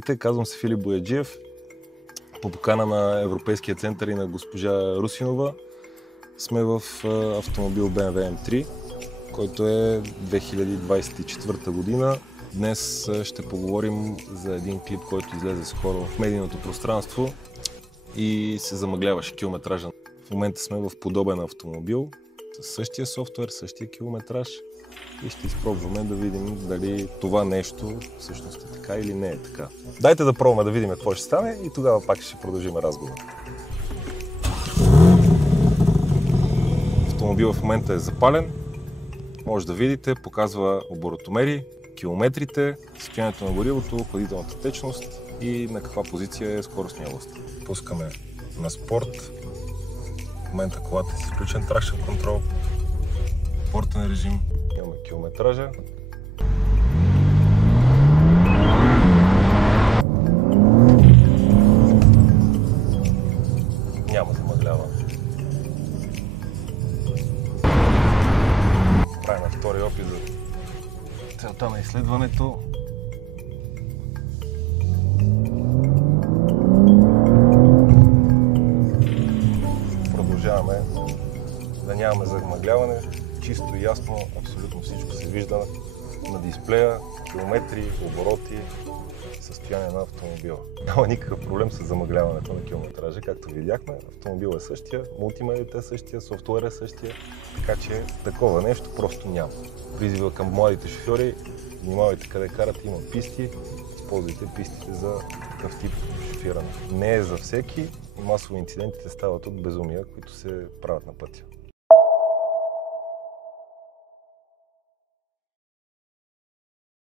Здравейте, казвам се Филип Бояджиев. По покана на Европейския център и на госпожа Русинова сме в автомобил BMW M3, който е 2024 година. Днес ще поговорим за един клип, който излезе скоро в медийното пространство и се замъгляваше километража. В момента сме в подобен автомобил, с същия софтуер, същия километраж и ще изпробваме да видим дали това нещо всъщност е така или не е така. Дайте да пробваме да видим какво ще стане и тогава пак ще продължим разговор. Автомобилът в момента е запален. Може да видите, показва оборотомери, километрите, състоянието на горивото, хладителната течност и на каква позиция е скоростния лъст. Пускаме на спорт. В момента колата е с изключен тракшн контрол, спортен режим, имаме километража. Няма замъгляване. Правим втори опит за целта на изследването. Продължаваме да нямаме замъгляване, чисто и ясно, абсолютно всичко се вижда на дисплея, километри, обороти, състояние на автомобила. Няма никакъв проблем с замъгляването на километража, както видяхме. Автомобилът е същия, мултимедията е същия, софтуер е същия, така че такова нещо просто няма. Призива към младите шофьори: внимавайте къде карате, има писти, използвайте пистите за такъв тип шофиране. Не е за всеки и масово инцидентите стават от безумия, които се правят на пътя.